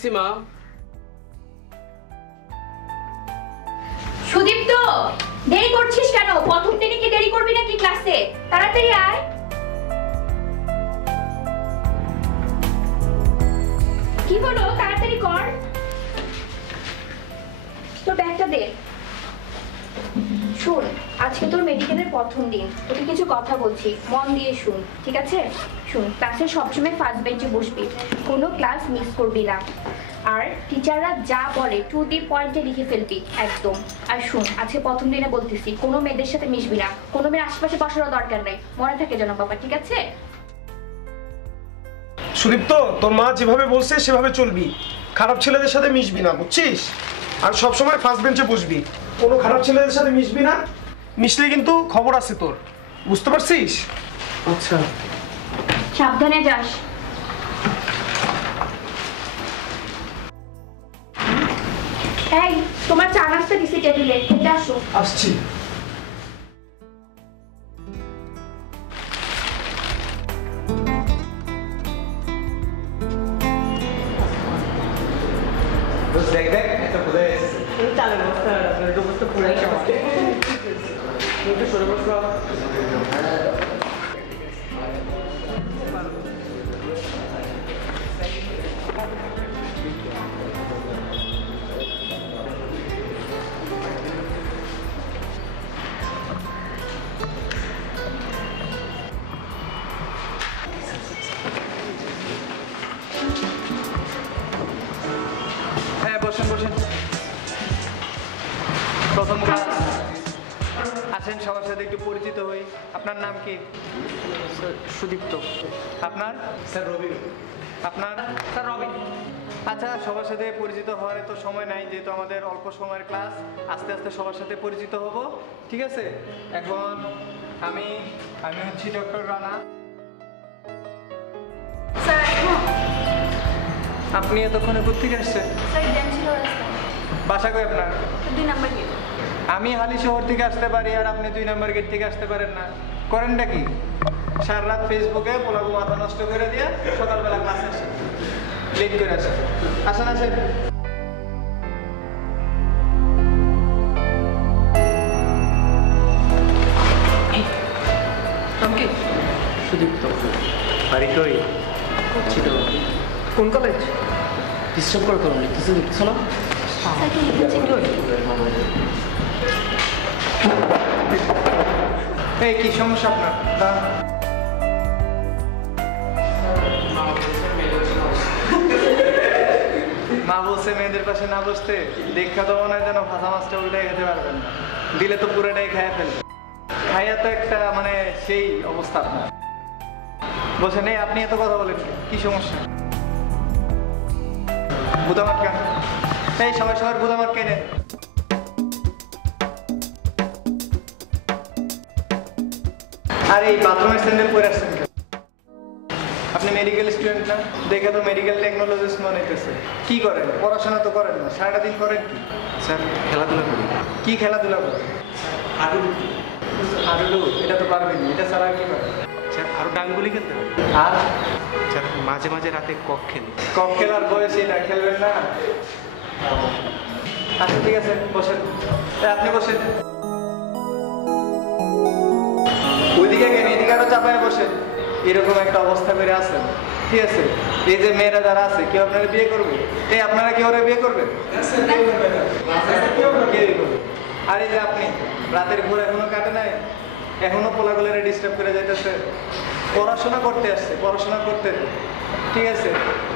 আসতেছি মা। সুদীপ্ত, দেরি করছিস কেন? প্রথম দিনে কি দেরি করবি নাকি ক্লাসে? তাড়াতাড়ি আয়। কি হলো? তাড়াতাড়ি কর। তোর ব্যাগটা দে। শুন, আজকে তোর মেডিকেলের প্রথম দিন, তোকে কিছু কথা বলছি, মন দিয়ে শুন, ঠিক আছে? শুন, ক্লাসে সবসময় ফার্স্ট বেঞ্চে বসবি, কোনো ক্লাস মিস করবি না। আর টিচাররা যা বলে টু দি পয়েন্টে লিখে ফেলবি একদম। আর শুন, আজকে প্রথম দিনে বলতেছি, কোনো মেয়েদের সাথে মিশবি না, কোনো মেয়ের আশেপাশে বসারও দরকার নেই, মনে থাকে যেন বাবা, ঠিক আছে? সুদীপ্ত, তোর মা যেভাবে বলছে সেভাবে চলবি, খারাপ ছেলেদের সাথে মিশবি না, বুঝছিস? আর সবসময় ফার্স্ট বেঞ্চে বসবি, কোনো খারাপ ছেলেদের সাথে মিশবি না, মিশলে কিন্তু খবর আছে তোর, বুঝতে পারছিস? আচ্ছা, সাবধানে যাস। এই, তোমার চা নাস্তা দিছি টেবিলে, খেতে আসো। আসছি। দেখ দেখ একটা খুলে এসেছে। চালের বস্তা আপনার বস্তা পুরাই একটু সরে বসলো। হ্যাঁ বসেন বসেন। প্রথম ক্লাস, আসেন সবার সাথে একটু পরিচিত হই। আপনার নাম কি? সুদীপ্ত। আপনার? স্যার রবি। আপনার? স্যার রবি। আচ্ছা, সবার সাথে পরিচিত হওয়ার তো সময় নাই, যেহেতু আমাদের অল্প সময়ের ক্লাস, আস্তে আস্তে সবার সাথে পরিচিত হব, ঠিক আছে? এখন আমি হচ্ছি ডক্টর রানা। স্যার, আপনি এতক্ষণে কোথেকে আসছেন? স্যার জ্যাম ছিল রাস্তায়। বাসা কই আপনার? 2 নাম্বার গেট। আমি হালি শহর থেকে আসতে পারি আর আপনি 2 নম্বর গেট থেকে আসতে পারেন না, করেনটা কি? সারা রাত ফেসবুকে পোলাগু মাথা নষ্ট করে দিয়ে সকালবেলা ক্লাসে আসেন, লেট করে আসেন। আসেন আসেন। কি সুদীপ্ত? বাড়ি কই? করছি তো। কোন কলেজ? ডিস্টার্ব করে তোর কিছু দেখছো না? এই কি সমস্যা আপনার? মা বলছে মেয়েদের পাশে না বসতে, দেখা তো মনে হয় যেন ভাষা মাছটা উল্টাই খেতে পারবেন না, দিলে তো পুরোটাই খাইয়া ফেলবে। খাইয়া তো একটা মানে সেই অবস্থা আপনার। বলছেন এই আপনি এত কথা বলেন, কি সমস্যা? গুদামাট কেন? এই সবাই সবার গুদামাট কেনে। আর এই বাথরুমের স্যান্ডেল পরে আসছেন কেন? আপনি মেডিকেল স্টুডেন্ট না? দেখে তো মেডিকেল টেকনোলজিস্ট মনে হইতেছে। কি করেন? পড়াশোনা তো করেন না, সারাটা দিন করেন কি? স্যার খেলাধুলা করি। কি খেলাধুলা করেন? হাডুডু। হাডুডু? এটা তো পারবেন, এটা ছাড়া আর কি করেন? স্যার আরো ডাঙ্গুলি খেলতে পারি। আর স্যার মাঝে মাঝে রাতে কক খেলি। কম খেলার বয়স এটা, খেলবেন না? আচ্ছা ঠিক আছে, বসেন। আপনি বসেন। ওইদিকে কেন, এদিকে আরো চাপায় বসেন। এরকম একটা অবস্থা করে আছেন, ঠিক আছে? এই যে মেয়েরা যারা আছে, কেউ আপনারা বিয়ে করবে? এই আপনারা কি ওরা বিয়ে করবেন? কেউই করবে। আর এই যে আপনি রাতের ঘুরে এখনো কাটে নাই, এখনো পোলাগুলোরে ডিস্টার্ব করে যাইতেছে। পড়াশোনা করতে আসছে, পড়াশোনা করতে, ঠিক আছে?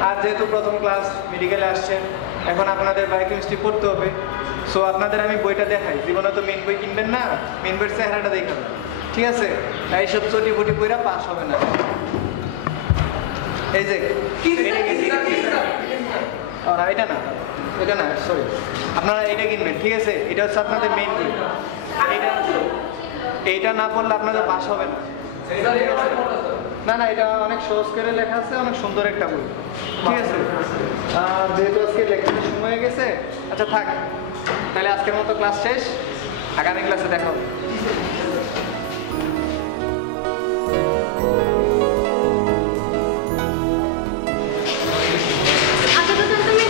আর যেহেতু প্রথম ক্লাস, মেডিকেলে আসছেন, এখন আপনাদের বায়োকেমিস্ট্রি পড়তে হবে। সো আপনাদের আমি বইটা দেখাই, জীবনে তো মেন বই কিনবেন না, মেন বইয়ের চেহারাটা দেখাবেন, ঠিক আছে? এইসব চটি বটি বইরা পাস হবে না। এই যে এটা না, এটা না, সরি, আপনারা এটা কিনবেন, ঠিক আছে? এটা হচ্ছে আপনাদের মেইন বই। এইটা না পড়লে আপনাদের পাস হবে না। না না, এটা অনেক সহজ করে লেখা আছে, অনেক সুন্দর একটা বই, ঠিক আছে? আর যেহেতু আজকে লেকচারের সময় হয়ে গেছে, আচ্ছা থাক, তাহলে আজকের মতো ক্লাস শেষ, আগামী ক্লাসে দেখা হবে। আচ্ছা তো তুমি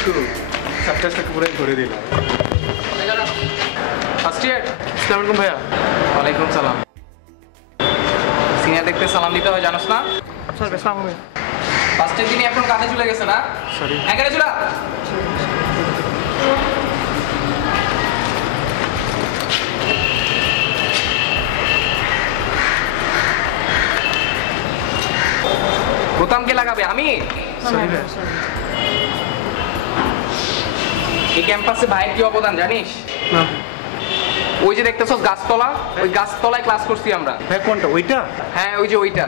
একটু সাবটেস্টটাকে পুরো ঘুরে দিলাম। First year. আসসালামু আলাইকুম ভাইয়া। ওয়ালাইকুম সালাম। সিনিয়র দেখতে সালাম দিতে হয় জানোস না? স্যার আসসালামু আলাইকুম। ফার্স্টের দিনই এখন কাঁধে চলে গেছে না? সরি। এখানে চলা। বোতাম কে লাগাবে? আমি। সরি ভাইয়া। এই ক্যাম্পাসে ভাইয়ের কি অবদান জানিস? না ওই যে দেখতেছস গাছতলা, ওই গাছতলায় ক্লাস করছি আমরা। ভাই কোনটা ওইটা? হ্যাঁ ওই যে ওইটা।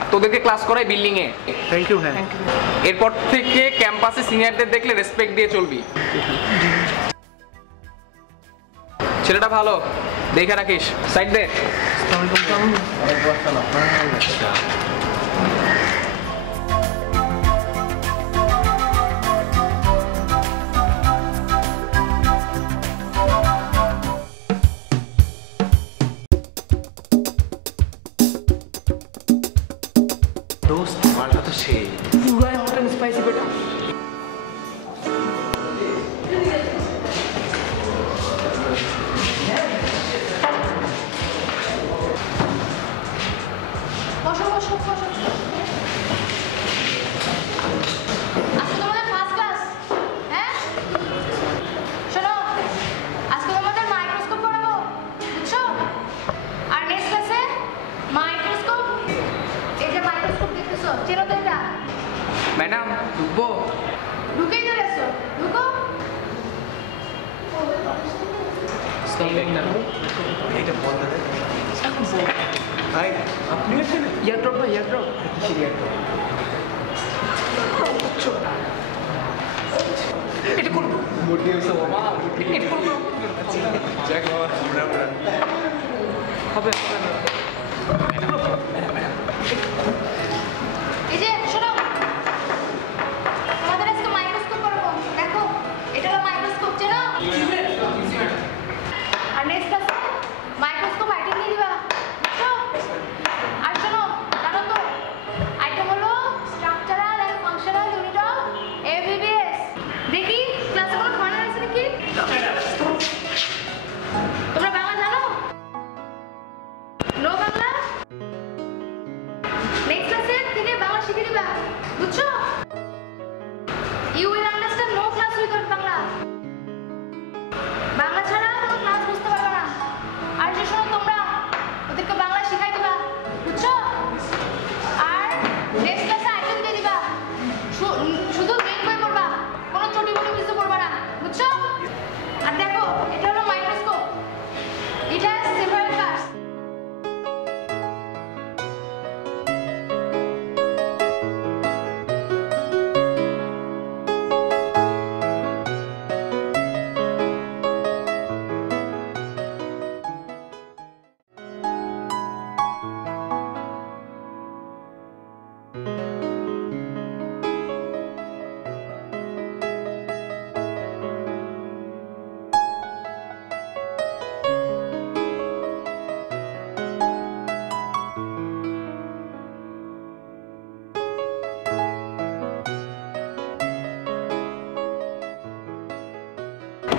আর তোদেরকে ক্লাস করাই বিল্ডিং এ। থ্যাংক ইউ ভাইয়া। এরপর থেকে ক্যাম্পাসে সিনিয়রদের দেখলে রেসপেক্ট দিয়ে চলবি। ছেলেটা ভালো, দেখে রাখিস। সাইড দে। আসসালামু আলাইকুম। দোস্ত মালটা তো সেই। পুরাই হট এন্ড স্পাইসি বেটা। বসো বসো বসো। আজকে তোমাদের ফার্স্ট ক্লাস, হ্যাঁ? শোনো, আজকে তোমাদের মাইক্রোস্কোপ পড়াবো, বুঝছো? আর নেক্সট ক্লাসে মাইক্রোস্কোপ, এই যে মাইক্রোস্কোপ দেখতেছো, চেনো তো এটা? ম্যাডাম ঢুকবো? ঢুকেই ধরেছো, ঢুকো। এইটা বন্ধ রে। ভাই আপনি এখানে? ইয়ারড্রপ ভাই ইয়ারড্রপ। এটা কোন মোটি হইছে বাবা। এটা কোন যাক বাবা আমরা হবে? এই যে শোনো, তোমাদের আজকে মাইক্রোস্কোপ পড়াবো, দেখো এটা হলো মাইক্রোস্কোপ, চেনো? আর নেক্সট ক্লাসে মাইক্রোস্কোপ আইটেম নিয়ে দিবা, বুঝছো? আর শোনো, জানো তো আইটেম হলো structural and functional unit of ABBS. দেখি ক্লাসে কোনো কর্নার আছে নাকি? তোমরা বাংলা জানো? নো বাংলা? নেক্সট ক্লাসে থেকে বাংলা শিখে দিবা, বুঝছো? You will understand no class without Bangla. Bangla ছাড়া কোনো ক্লাস বুঝতে পারবে না। আর যে শোনো, তোমরা ওদেরকে বাংলা শিখাই দিবা, বুঝছো? আর নেক্সট ক্লাসে আইটেম দিয়ে দিবা, শুধু মেইন বই পড়বা, কোনো ছোটি মোটি কিছু পড়বা না, বুঝছো? আর দেখো এটা হলো microscope, it has several parts.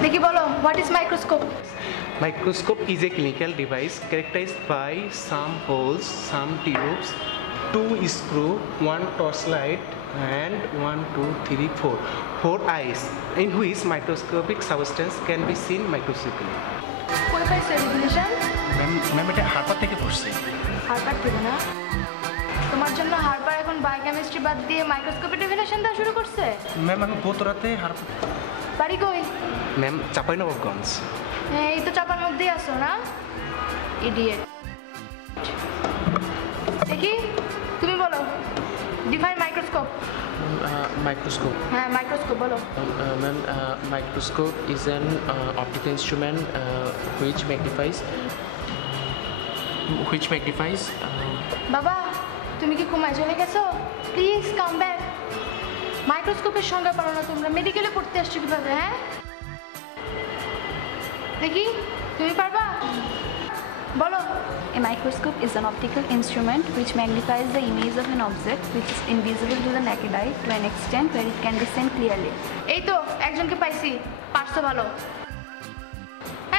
দেখি বলো, what is microscope? Microscope is a clinical device characterized by some holes, some tubes, 2 screw, 1 torchlight, and 1, 2, 3, 4 eyes, in which microscopic substance can be seen microscopically. কই পাইছো definition? Ma'am এটা Harper থেকে পড়ছে। Harper থেকে না? তোমার জন্য হারপার এখন বায়োকেমিস্ট্রি বাদ দিয়ে মাইক্রোস্কোপের ডেফিনিশন দেওয়া শুরু করছে? ম্যাম আমি গতরাতে হারপার। বাড়ি কই? ম্যাম চাঁপাইনবাবগঞ্জ। এই তো চাপার মধ্যেই আছো না, ইডিয়েট। দেখি তুমি বলো, ডিফাইন মাইক্রোস্কোপ। Microscope. হ্যাঁ মাইক্রোস্কোপ বলো। Ma'am, microscope is an optical instrument which magnifies. বাবা তুমি কি ঘুমায় চলে গেছো? Please come back. মাইক্রোস্কোপের সংজ্ঞা পারো না তোমরা, মেডিকেলে পড়তে আসছো কিভাবে? হ্যাঁ দেখি তুমি পারবা? বলো। A microscope is an optical instrument which magnifies the image of an object which is invisible to the naked eye to an extent where it can be seen clearly. এই তো একজনকে পাইছি, পারছো ভালো।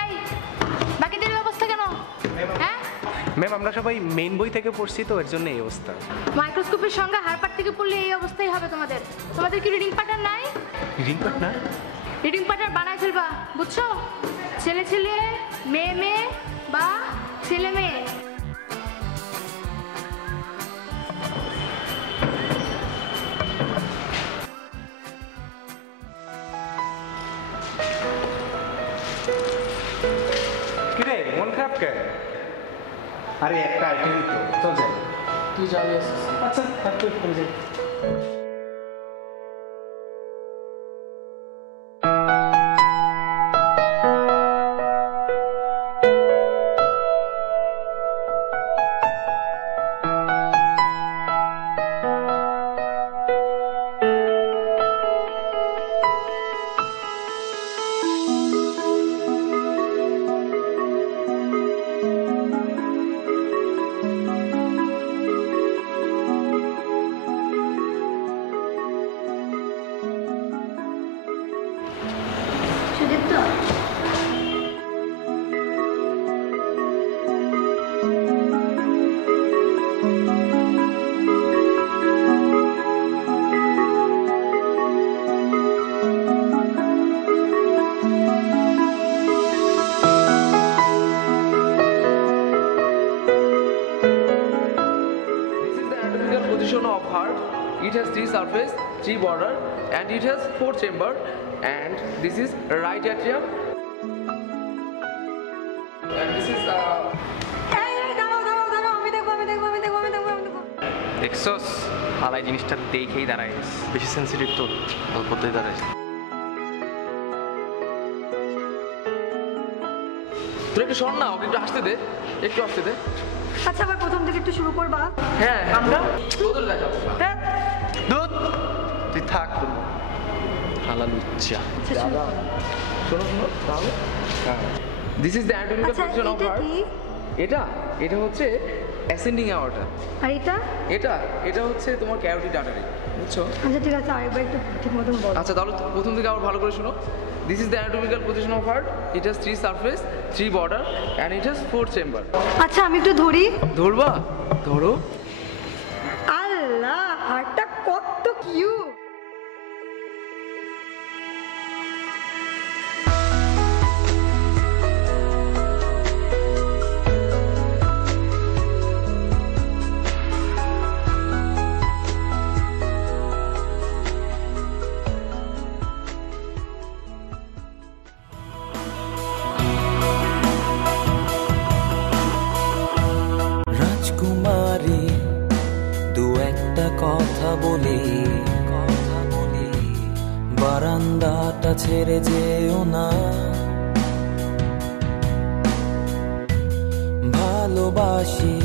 এই বাকিদের অবস্থা কেন? হ্যাঁ ম্যাম আমরা সবাই মেইন বই থেকে পড়ছি তো এর জন্য এই অবস্থা। মাইক্রোস্কোপের সঙ্গে হারপার থেকে পড়লে এই অবস্থাই হবে তোমাদের। তোমাদের কি রিডিং প্যাটার্ন নাই? রিডিং পার্টনার রিডিং প্যাটার্ন বানাই ফেলবা, বুঝছো? ছেলে ছেলে, মেয়ে মেয়ে বা ছেলে মেয়ে। কিরে মন খারাপ কেন? আরে একটা আইটেমই তো, চল যাই। তুই যাবি আসছিস? আচ্ছা থাক তুই ফোন যাই। Sudipta, This is the anatomical position of heart. It has 3 surface, 3 border, and it has 4 chamber. And this is right atrium. And this is দেখছস হালাই জিনিসটা দেখেই দাঁড়ায় বেশি সেন্সিটিভ তো অল্পতেই দাঁড়ায়। তুই একটু শোন না, ওকে একটু হাসতে দে, একটু হাসতে দে। আচ্ছা আবার প্রথম থেকে একটু শুরু করবা। হ্যাঁ আমরা তোদের দেখাবো। দুধ তুই থাক হালা লুচ্চা। শোনো শোনো তাহলে দিস ইজ দ্য অ্যানাটমিক্যাল আচ্ছা পজিশন অফ এটা হার্ট। কি? এটা হচ্ছে অ্যাসেন্ডিং অ্যাওর্টা। আর এটা? এটা হচ্ছে তোমার ক্যারোটিড আর্টারি, বুঝছো? আচ্ছা ঠিক আছে, আরেকবার একটু ঠিক মতন বল। আচ্ছা তাহলে প্রথম থেকে আবার ভালো করে শোনো। This is the anatomical position of heart. It has 3 surface, 3 border, and it has 4 chamber. আচ্ছা আমি একটু ধরি। ধরবা? ধরো। আল্লাহ হার্টটা কত কিউট। রাজকুমারী দু একটা কথা বলি, বারান্দাটা ছেড়ে যেও না। ভালোবাসি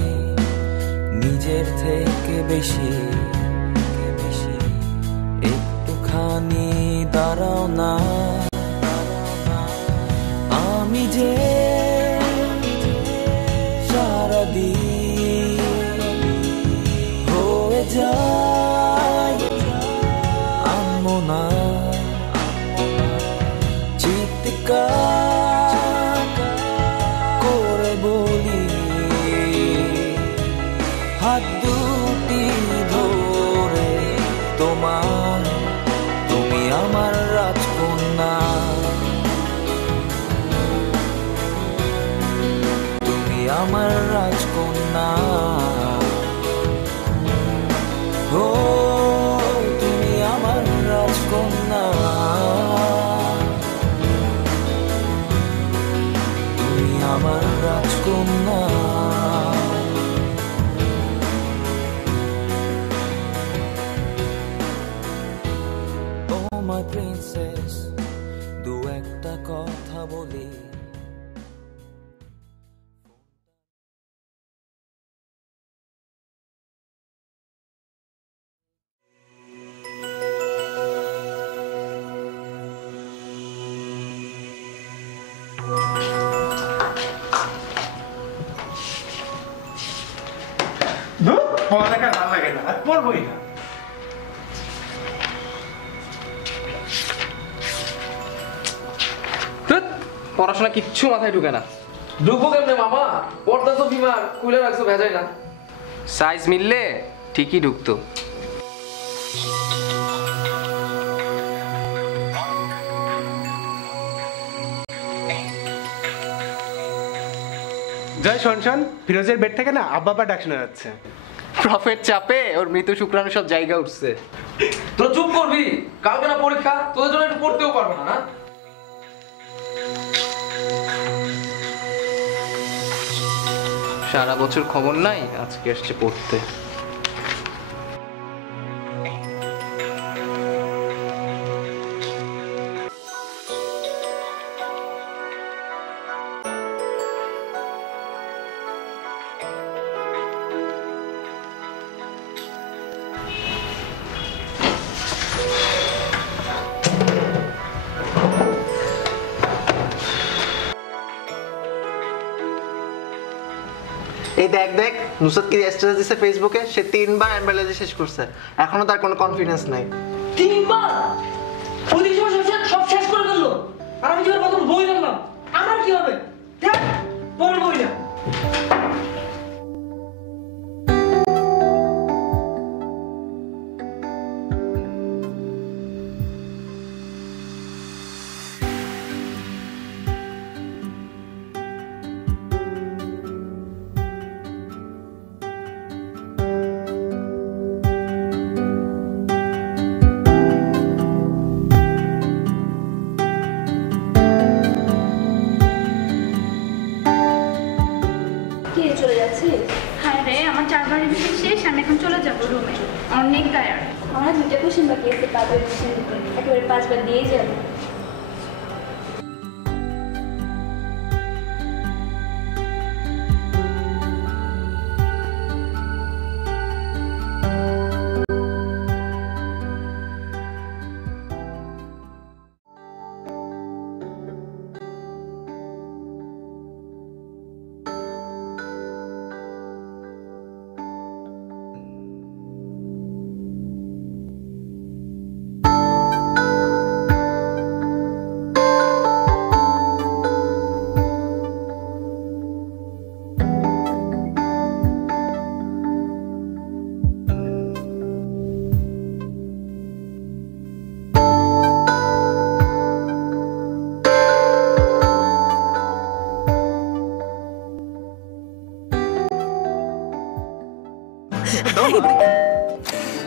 নিজের থেকে বেশি, একটুখানি দাঁড়াও না। আমি যে সারাদিন হয়ে যাই আম্মনা, চিৎকার করে বলি হাত দুটি ধরে পড়ালেখা ভালো লাগে না, আর পড়বই না। পড়াশোনা কিচ্ছু মাথায় ঢুকে না। ঢুকবো কেমনে মামা? পড়তেছো বিমার খুলে রাখছো ভেজাই না। সাইজ মিললে ঠিকই ঢুকতো। জয় শোন শোন, ফিরোজের বেড থেকে না আব্বা ডাক শোনা যাচ্ছে। প্রফেট চাপে ওর মৃত শুক্রাণু সব জায়গা উঠছে। তোরা চুপ করবি, কালকে না পরীক্ষা, তোদের জন্য একটু পড়তেও পারবে না না? সারা বছর খবর নাই, আজকে আসছে পড়তে। এই দেখ দেখ নুসরাত কি স্ট্যাটাস দিছে ফেসবুকে, সে 3 বার অ্যাম্বালাজি শেষ করছে, এখনো তার কোনো কনফিডেন্স নাই। 3 বার ওই সব শেষ করে ফেললো, আর আমি যেবার প্রথম বই বললাম আমার কি হবে? দেখ তোর বই না। চলে যাচ্ছিস? হ্যাঁ রে, আমার 4বার রিভিশন শেষ, আমি এখন চলে যাবো রুমে। অনেক টায়ার্ড। আমার 2টা কোশ্চেন বাকি আছে, 5বার রিভিশন দিতে, একেবারে 5বার দিয়েই যাবো।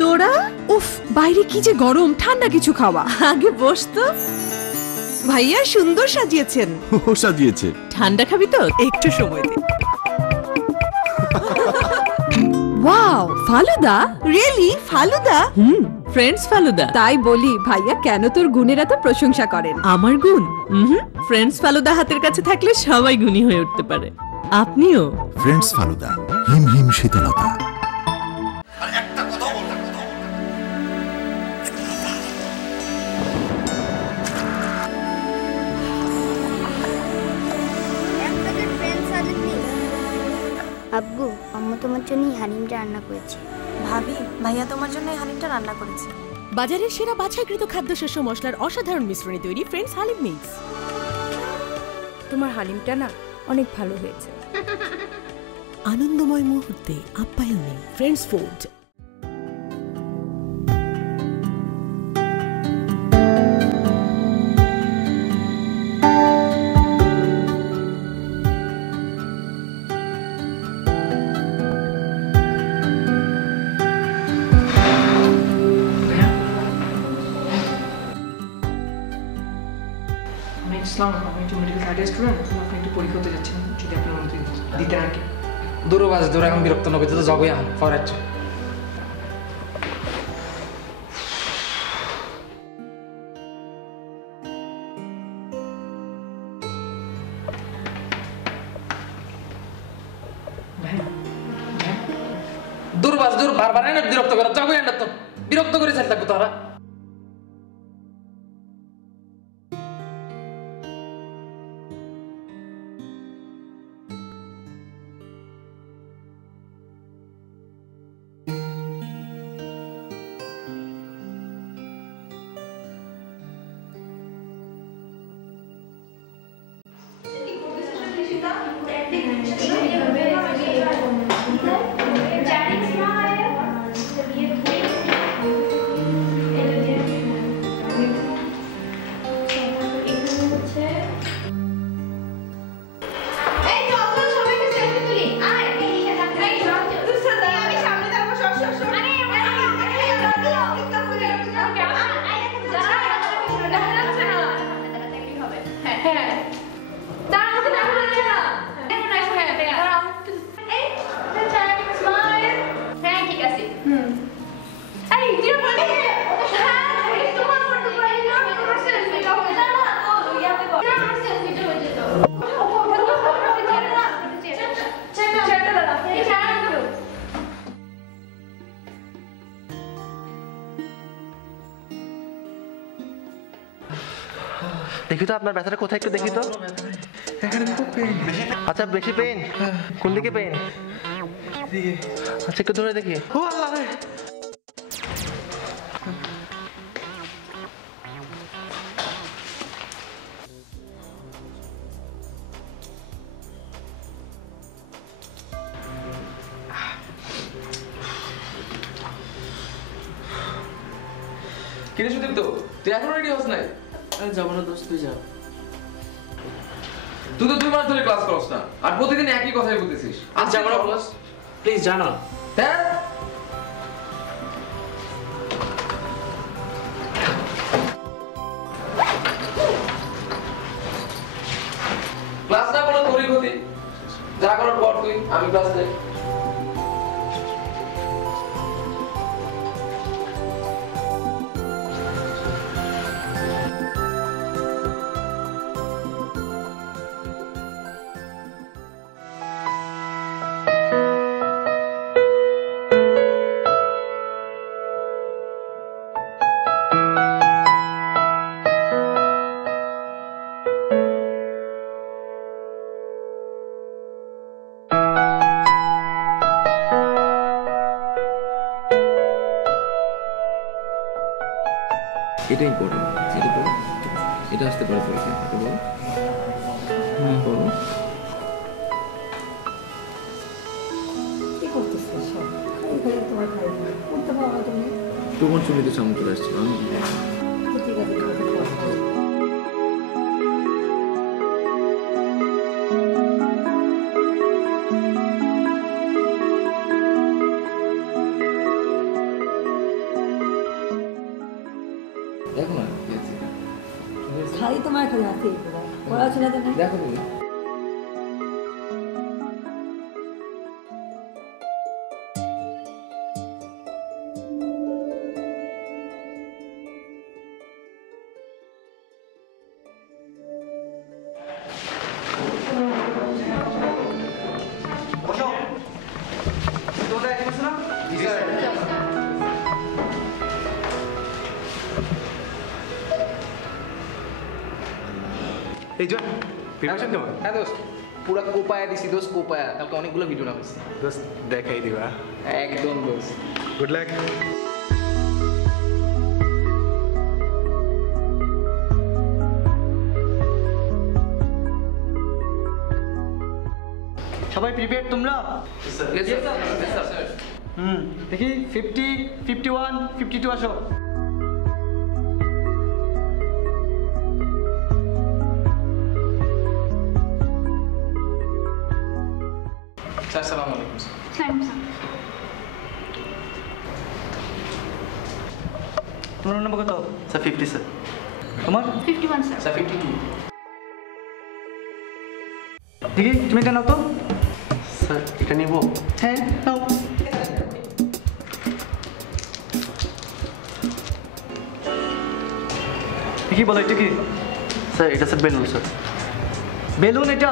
তোরা উফ, বাইরে কি যে গরম, ঠান্ডা কিছু খাওয়া। আগে বস তো। ভাইয়া সুন্দর সাজিয়েছেন। ও সাজিয়েছে। ঠান্ডা খাবি তো? একটু সময় দে। Wow, falooda? Really falooda? Friends falooda. তাই বলি ভাইয়া কেন তোর গুণের এত প্রশংসা করেন। আমার গুণ? ফ্রেন্ডস ফালুদা হাতের কাছে থাকলে সবাই গুণী হয়ে উঠতে পারে। আপনিও। ফ্রেন্ডস ফালুদা, হিম হিম শীতলতা। আব্বু, আম্মু তোমার জন্যই হালিমটা রান্না করেছে। ভাবি, ভাইয়া তোমার জন্য হালিমটা রান্না করেছে। বাজারের সেরা বাছাইকৃত খাদ্যশস্য মশলার অসাধারণ মিশ্রণে তৈরি ফ্রেন্ডস হালিম মিক্স। তোমার হালিমটা না অনেক ভালো হয়েছে। আনন্দময় মুহূর্তে আপ্যায়নে ফ্রেন্ডস ফুড। আমি একটু মেডিকেল সাইড স্টুডেন্ট, আপনি একটু পরীক্ষা হতে যাচ্ছেন, যদি আপনি অনুমতি দিতেন আর কি। দূরবাজ দূর, এখন বিরক্ত নবে তো জগই এখন ফরাচ্ছ। দূরবাজ দূর, বারবার এনে বিরক্ত করা, জগই এনে তো বিরক্ত করে চাল থাকবো তারা। দেখি তো আপনার ব্যথাটা কোথায় একটু দেখি তো। এখানে খুব পেইন। আচ্ছা বেশি পেইন? কোন দিকে পেইন? আচ্ছা একটু ধরে দেখি। ও আল্লাহ রে। কিরে সুদীপ্ত, তুই এখনো রেডি হস নাই? আরে যাবো না দোস্ত, তুই যা। তুই তো 2 মাস ধরে ক্লাস করছ না, আর প্রতিদিন একই কথাই বলতেছিস। আজ যাবো না বস, প্লিজ জানা। হ্যাঁ ক্লাস না করলে তোরই ক্ষতি। যা করার পর তুই, আমি ক্লাস যাই। এটা ইম্পর্টেন্ট, এটা পড়ো, এটা আসতে পারে পরীক্ষা, এটা বলো। বলো তোমার চুলিতে সামনে চলে আসছিল, আমি দেখো না খালি তোমার খালি হাতে পড়াশোনা তো দেখো তুমি। এই জন প্রিপারেশন কেমন? হ্যাঁ দোস্ত, পুরা কোপায়া দিছি দোস্ত, কোপায়া। কালকে অনেকগুলো ভিডিও না হয়েছে দোস্ত, দেখাই দিবা। একদম দোস্ত। Good luck. সবাই প্রিপেয়ার তোমরা? Yes, sir. Yes, sir. দেখি 50, 51, 52 আসো। স্যার আসসালামু আলাইকুম। তোমার নম্বর কত? Sir 50 sir. তোমার? 51 স্যার। স্যার 52। দেখি তুমি এটা নাও তো। স্যার এটা নিব? হ্যাঁ নাও। দেখি বলো এটা কি? স্যার এটা স্যার বেলুন স্যার। বেলুন এটা?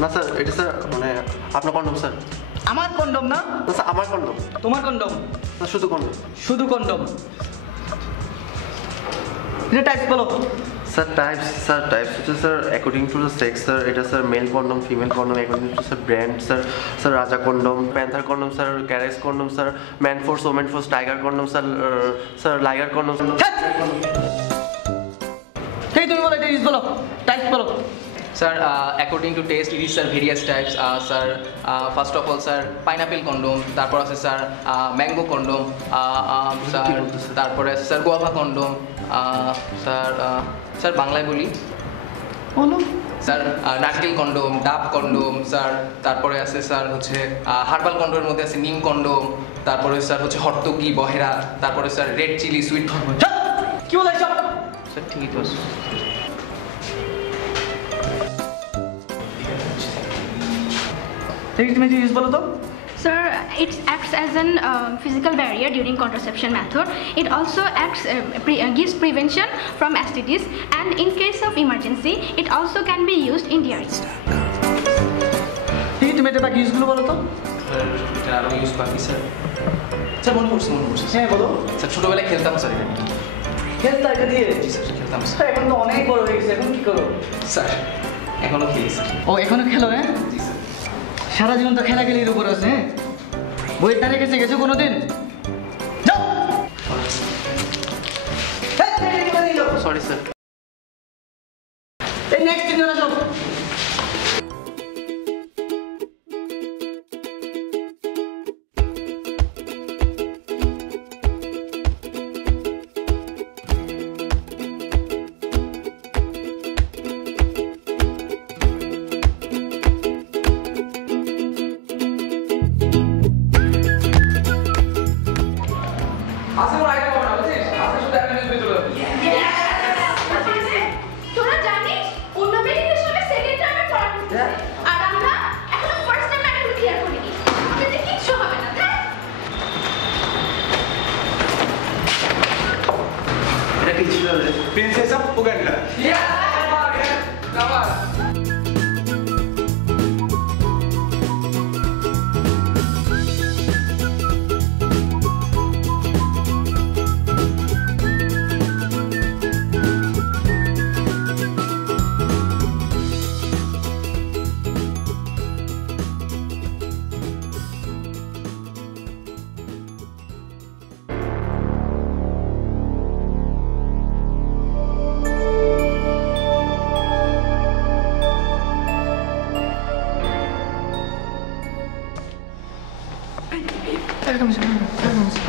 না স্যার এটা স্যার মানে আপনার কন্ডম স্যার। আমার কন্ডম না? না স্যার আমার কন্ডম। তোমার কন্ডম? স্যার শুধু কন্ডম। শুধু কন্ডম। এটা টাইপ বলো। স্যার টাইপস হচ্ছে sir according to the sex sir. এটা sir male condom, female condom according to sir brand sir. Sir Raja condom, panther condom sir, Carex condom sir, manforce, women force, tiger condom sir, sir Liger condom. এই তুমি বলো এটা use বলো, type বলো। Sir, according to taste, it is sir various types. Sir, first of all, sir, pineapple condom. তারপর আছে sir mango condom. Sir, তারপরে আছে sir guava condom. Sir বাংলায় বলি। বলো। স্যার নারকেল কন্ডম, ডাব কন্ডম, স্যার তারপরে আছে স্যার হচ্ছে হার্বাল কন্ডোমের মধ্যে আছে নিম কন্ডম, তারপরে স্যার হচ্ছে হর্তকি, বহেরা, তারপরে স্যার রেড চিলি, সুইট। কি বলে সব? স্যার ঠিকই তো আছে। তুমি ইউজ বলো তো। Sir, it acts as an physical barrier during contraception method. It also gives prevention from STDs, and in case of emergency, it also can be used in dairy. তুমি এটা বাকি ইউজগুলো বলো তো। স্যার এটা আরও ইউজ বাকি স্যার। স্যার মনে পড়ছে। হ্যাঁ বলো। স্যার ছোটোবেলায় খেলতাম স্যার এটা। খেলতে আগে দিয়ে জি স্যার খেলতাম স্যার এখন তো অনেক বড় হয়ে গেছে এখন কি করো স্যার এখনো খেলি স্যার ও এখনো খেলো হ্যাঁ জি স্যার সারা জীবন তো খেলাখেলির উপর আছে হ্যাঁ বইয়ের ধারে কাছে গেছো কোনোদিন যাও সরি স্যার এই নেক্সট দিন আসো তোরা জানিস অন্য মেডিকেল সবাই সেকেন্ড টাইমে পড়া করতেছে আর আমরা এখনো ফার্স্ট টাইমে এখনো ক্লিয়ার করিনি আমাদের কিচ্ছু হবে না তাই এটা কি ছিল রে? প্রিন্সেস অফ উগান্ডা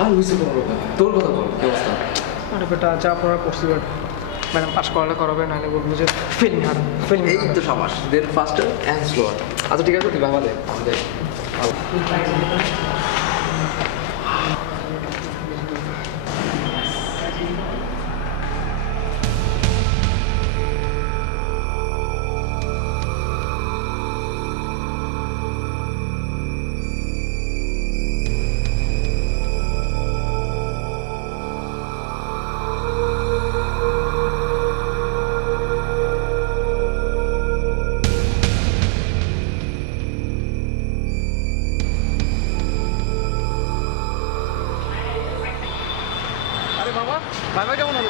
আর হয়েছে কোনো রকম তোর কথা বল কি অবস্থা আরে বেটা যা পড়া করছি বেটা ম্যাডাম পাস করালে করাবে নাহলে বলবো যে ফেলিং হার ফেলিং এই তো সাবাস দেন ফাস্টার অ্যান্ড স্লোয়ার আচ্ছা ঠিক আছে তুই বাবা দে আমাদের ভাইবা কেমন হলো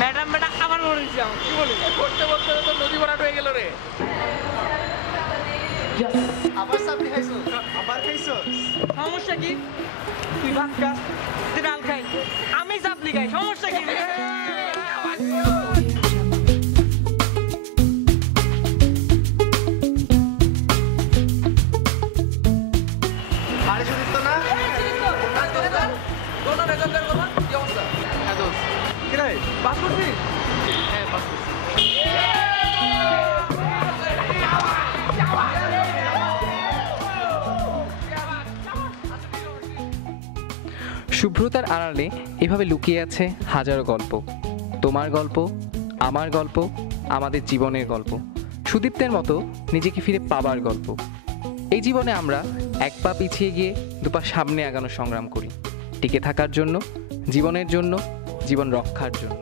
ম্যাডাম ম্যাডাম আবার মনে হচ্ছে আমার কি বলি করতে করতে তো নদী ভরাট হয়ে গেল রে আবার সাপনি খাইছো আবার খাইছো সমস্যা কি তুই ভাত খাস তুই ডাল খাই আমি চাপলি খাই সমস্যা কি আরে সুদীপ্ত না কোনো রেজাল্টের কথা কি অবস্থা হ্যাঁ দোস্ত কি রে পাস করছিস হ্যাঁ পাস করছি শুভ্রতার আড়ালে এভাবে লুকিয়ে আছে হাজারো গল্প, তোমার গল্প, আমার গল্প, আমাদের জীবনের গল্প, সুদীপ্তের মতো নিজেকে ফিরে পাবার গল্প। এই জীবনে আমরা এক পা পিছিয়ে গিয়ে দুপা সামনে আগানোর সংগ্রাম করি, টিকে থাকার জন্য, জীবনের জন্য, জীবন রক্ষার জন্য।